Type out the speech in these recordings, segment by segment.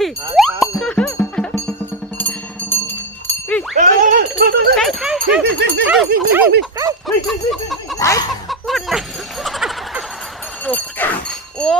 หุ่นนะโอ้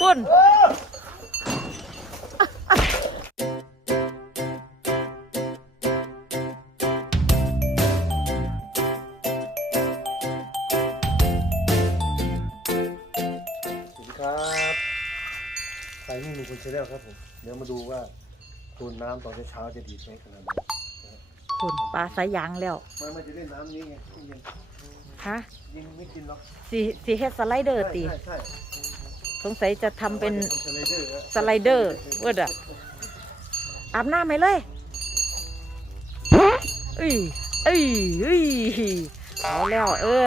คุณ รนี่มีคนเชลครับผมเดี๋ยวมาดูว่าตูนน้ำตอนเช้าๆจะดีไหมขนาดไหนพุ่นปลาสายยางแล้วมามาจะเล่นน้ำนี้ไงเย็นฮะเย็นไม่กินหรอกสีสีเฮ็ดสไลเดอร์ตีใช่ใช่สงสัยจะทำเป็นทำสไลเดอร์ฮะสไลเดอร์เวิร์ดอะอาบน้ำไหมเลยเอ้ยเอ้ยเอ้ยเอาแล้ว เออ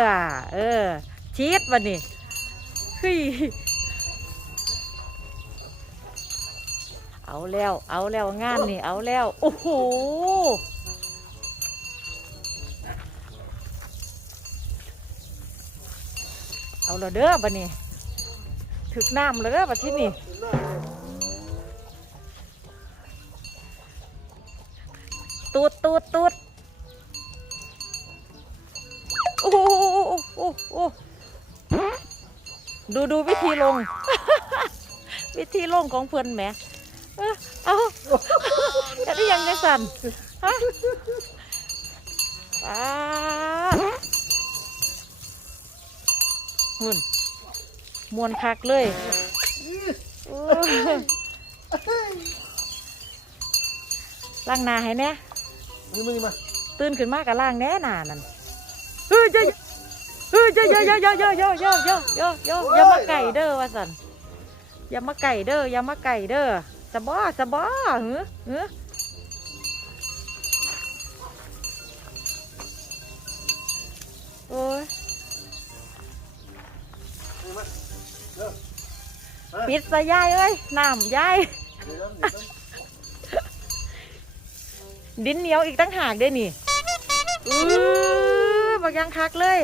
เออชีสวันนี้เฮ้ย เอาแล้ว เอาแล้วงานนี่ เอาแล้ว โอ้โห เอาและเด้อบันนี้ถึกน้ำและเด้อบัดที่นี่ตูดตูดตูดโอ้โหโอ้โหโอ้โหดูดูวิธีลง วิธีลงของเพื่อนแหม เอ้อเอาจะได้ยังไงสั่นฮะป้าหุ่นมวนคักเลยล้างนาให้แน่นี่มานี่มาตื่นขึ้นมากับล่างแน่นานั่นเฮ้ยเจ้าเฮ้ยเจ้าเยอะเยอะเยอะเยอะเยอะเยอะเยอะเยอะเยอะอย่ามาไก่เด้อว่าสันอย่ามาไก่เด้ออย่ามาไก่เด้อ สะบ้อสะบ้อหือหือโอ้ยนี่มาเร็วปิดซะยายเอ้ยน้ำยายเดี๋ยวนะเดี๋ยวนะดินเหนียวอีกตั้งหากเด้นี่อือบักยังคักเลย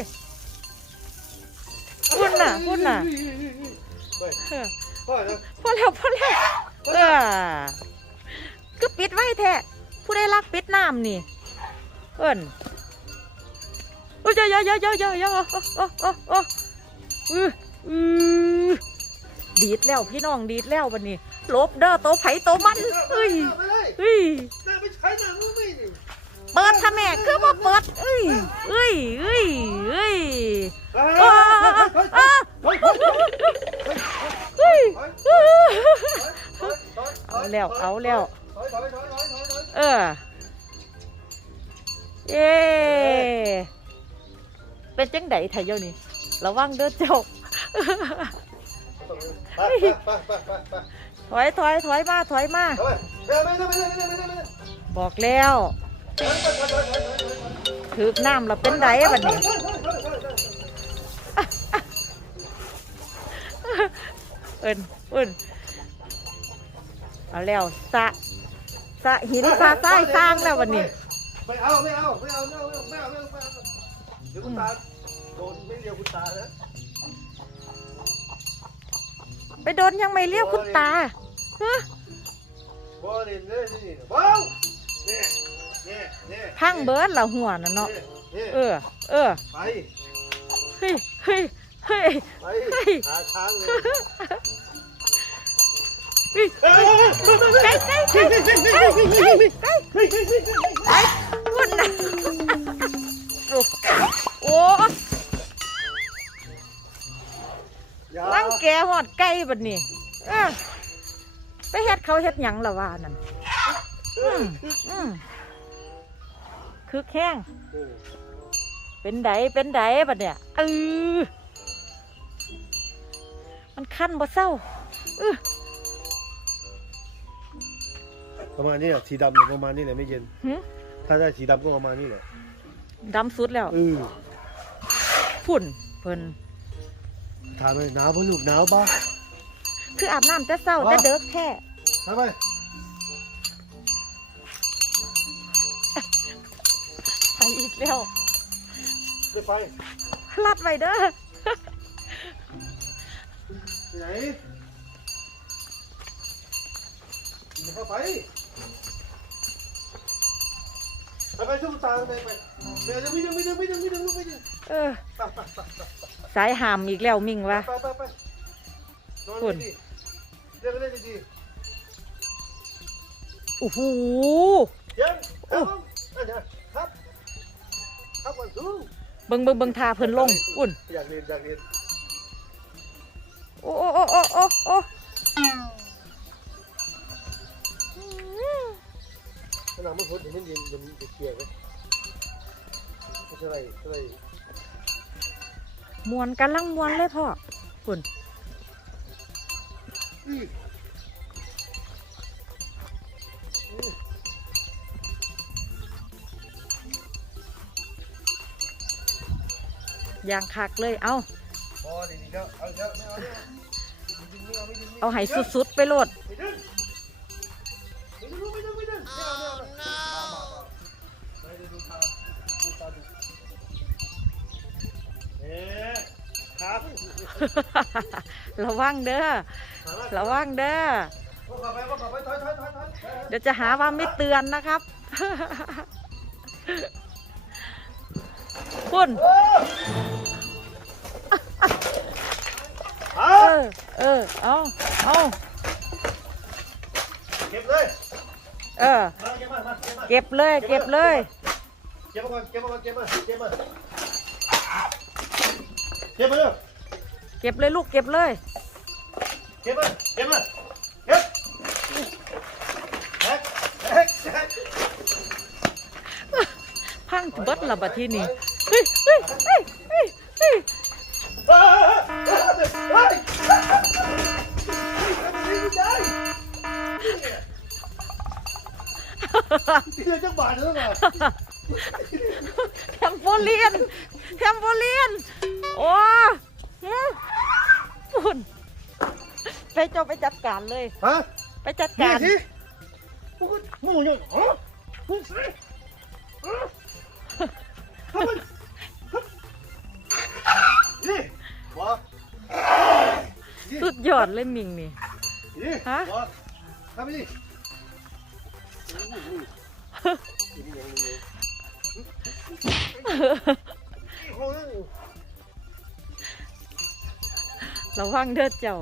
พุ่นน่ะพุ่นน่ะไปเออพ่อนะพอแล้วพอแล้ว เออก็ปิดไว้แท้ผู้ได้รักปิดน้ำนี่ เอิ้นโอ้ยเยอะเยอะเยอะเยอะเยอะเยอะโอ้โอ้โอ้โอ้อืออือดีดแล้วพี่น้องดีดแล้ววันนี้หลบเด้อโตไผโตมันเอ้ยไปเลยเอ้ยน่าไปใช้หนังรู้ไหมนี่เปิดทำแม่คือมาเปิดเอ้ยเอ้ยเอ้ยเอ้ยเฮ้ยอ้า เอาแล้ว เอาแล้ว เออ เย้เป็นจังไดไทยเยานี่ระวังเด้อเจ้าถอยถอยถอยมาถอยมาบอกแล้วถือน้ำเราเป็นไดบัดนี้เอิญเอิญ เอาแล้วสะสะหินสะทรายสร้างแล้ววันนี้ ไม่เอาไม่เอาไม่เอาไม่เอาไม่เอาไม่เอาไม่เอาเดี๋ยวคุณตาโดนไม่เดียวคุณตานะไปโดนยังไม่เลี้ยวคุณตาฮะบอลนี่นี่นี่ว้าวเนี่ยเนี่ยเนี่ยพังเบิร์ดละหัวน่ะเนาะเนี่ยเออ เออไปเฮ้ยเฮ้ยเฮ้ยไปหาทางเลย ไก่ไก่ไก่ไก่ไก่ไก่ไก่คุณน่ะโอ้โอ้อย่าลังแกหอดไก่บัดนี้เออไปเฮ็ดเขาเฮ็ดหยังละว่านั่นอืมอืมคือแข้งเออเป็นไดเป็นไดบัดเนี่ยเออมันคันบ่เศร้าเออ ประมาณนี้แหละสีดำเนี่ยประมาณนี้แหละไม่เย็น หึถ้าได้สีดำก็ประมาณนี้แหละดำสุดแล้ว เออฝุ่น เพิ่น ถามเลยหนาวป่ะลูกหนาวป่ะคืออาบน้ำแต่เศร้าว้าแต่เด็กแท้ไปไปไปอีกแล้วไปไปลัดไว้เด้อไหนอย่าเข้าไป ไปไปทุกทางไปไปเดี๋ยวไม่ดึงไม่ดึงไม่ดึงไม่ดึงไม่ดึงเออไปไปไปสายหามอีกแล้วมิงวะไปไปไปนอนคุณดีเรียกเล่นดีโอ้โหเดี๋ยวครับอันนี้ครับครับวันสูงเบิ่งเบิ่งเบิ่งทาเพิ่นลงอุ่นอยากเรียนอยากเรียนโอ้โอ้โอ้โอ้โอ้ ขนาดมันพ้นถึงมันยินมันจะเกลียดไหมไม่ใช่ไรใช่ไรมวนกันลังมวนเลยพ่ออุ่นอื้ออื้ออย่างคักเลยเอาพอดีๆแล้วเอาอีกแล้วไม่เอาเนี่ยไม่ดึงไม่เอาไม่ดึงไม่เอาให้สุดๆไปโลด ไม่ดึง ระวังเด้อ ระวังเด้อว่าขับไปว่าขับไปถอยถอยถอยถอยเดี๋ยวจะหาว่าไม่เตือนนะครับคุณเออเออ เออ เอาเอาเก็บเลย เออมาเก็บมามาเก็บมาเก็บเลย เก็บเลยเก็บมาก่อนเก็บมาก่อนเก็บมาเก็บมาเก็บมาเร็ว เก็บเลยลูกเก็บเลย เก็บมาเก็บมาเก็บแฮกแฮกแฮกพังเบิดละบัดที่นี่เฮ้ยเฮ้ยเฮ้ยเฮ้ยเฮ้ยเฮ้ยเฮ้ยไม่ได้ที่เรียนจังบาทแล้วนะแทมโปเลียนแทมโปเลียนโอ้ หืมฝุ่นไปเจ้าไปจัดการเลย ฮะไปจัดนี่การ สิมึงก็มึงเนี่ยฮะมึงสิฮะทำไมนี่วะสุดยอดเลยมิงนี่ นี่ฮะ วะทำไปดิโอ้โหนี่ยังนี่โอ้ย ระวังเด้อเจ้า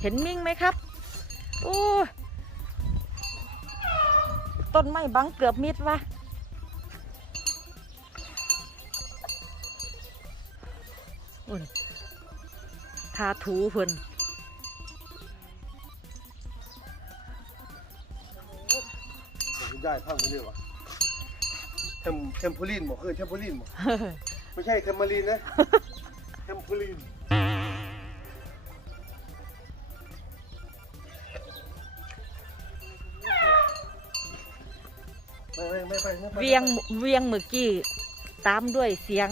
เห็นมิ่งไหมครับโอ้ต้นไม้บังเกือบมิดวะอุ่นทาถูเพิ่นผมได้พังไปเลยวะ ทมเทมโพลีนบอกคือเทมโพลีนบอกไม่ใช่เทมมารีนนะเทมโพลีนไม่ไม่ไม่ไปไม่ไปเวียงเวียงเมื่อกี้ตามด้วยเสียง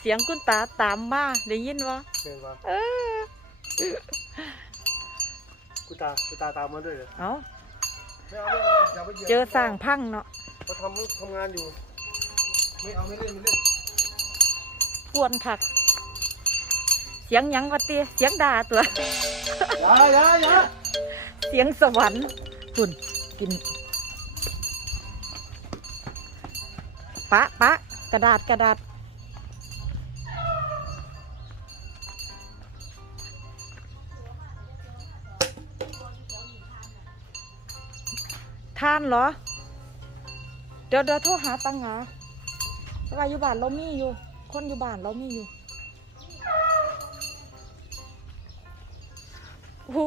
เสียงคุณตาตามมาได้ยินวะเป็นวะเออกูตากูตาตามมาด้วยเลยเอา ไม่เอาไม่เอาอย่าไปหยียบเจอสร้างพังเนาะเขาทำทำงานอยู่ ไม่เอาไม่เล่นไม่เล่นปวนคัก เสียงหยังวะเตี้ยเสียงด่าตัว อย่าอย่าอย่าเสียงสวรรค์คุณกินปะปะกระดาษกระดาษานเหรอ เดี๋ยวเดี๋ยวโทรหาตังหาเพราะว่าอยู่บ้านเรามีอยู่ คนอยู่บ้านเรามีอยู่โอ้โห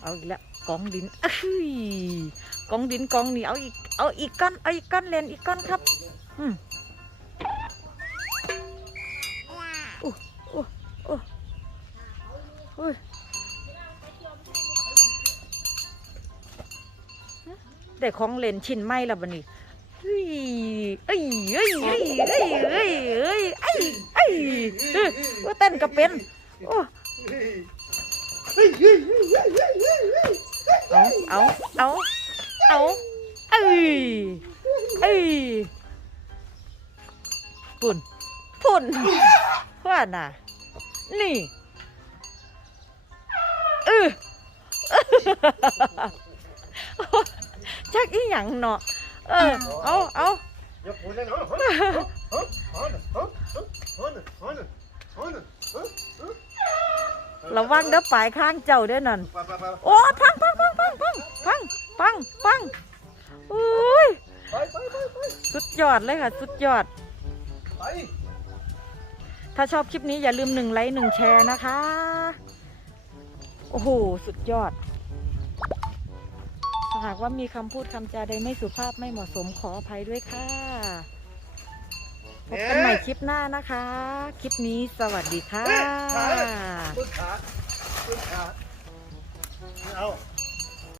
เอาอีกแล้วกองดินเอ้ยกองดินกองนี่เอาอีก เอาอีกก้อน เอาอีกก้อนเลนอีกก้อนครับ อืมโอ้โอ้โอ้โอ้ย ได้ของเล่นชิ้นใหม่แล้วบัดนี้เฮ้ยเอ้ยเอ้ยเอ้ยเอ้ยเอ้ยเอ้ยเอ้ยเอ้ยเอ้ยโอ้เต้นก็เป็นโอ้เฮ้ยเฮ้ยเฮ้ยเฮ้ยเฮ้ยเฮ้ยเฮ้ยเอาเอาเอาเอาเอ้ยเอ้ยปุ่นปุ่นว่าน่ะนี่เออ ชักอีหยังเนาะเออเอาเอาเลยเนาระวังเด้อปลายข้างเจ้าด้วยนั่นโอ้พังพังพังพังพังพังปังปังอุ้ยสุดยอดเลยค่ะสุดยอด ถ้าชอบคลิปนี้อย่าลืมหนึ่งไลค์หนึ่งแชร์นะคะ โอ้โห สุดยอด หากว่ามีคำพูดคำจาใดไม่สุภาพไม่เหมาะสมขออภัยด้วยค่ะพบกันใหม่คลิปหน้านะคะ คลิปนี้สวัสดีค่ะต้นขาต้นขาไม่เอา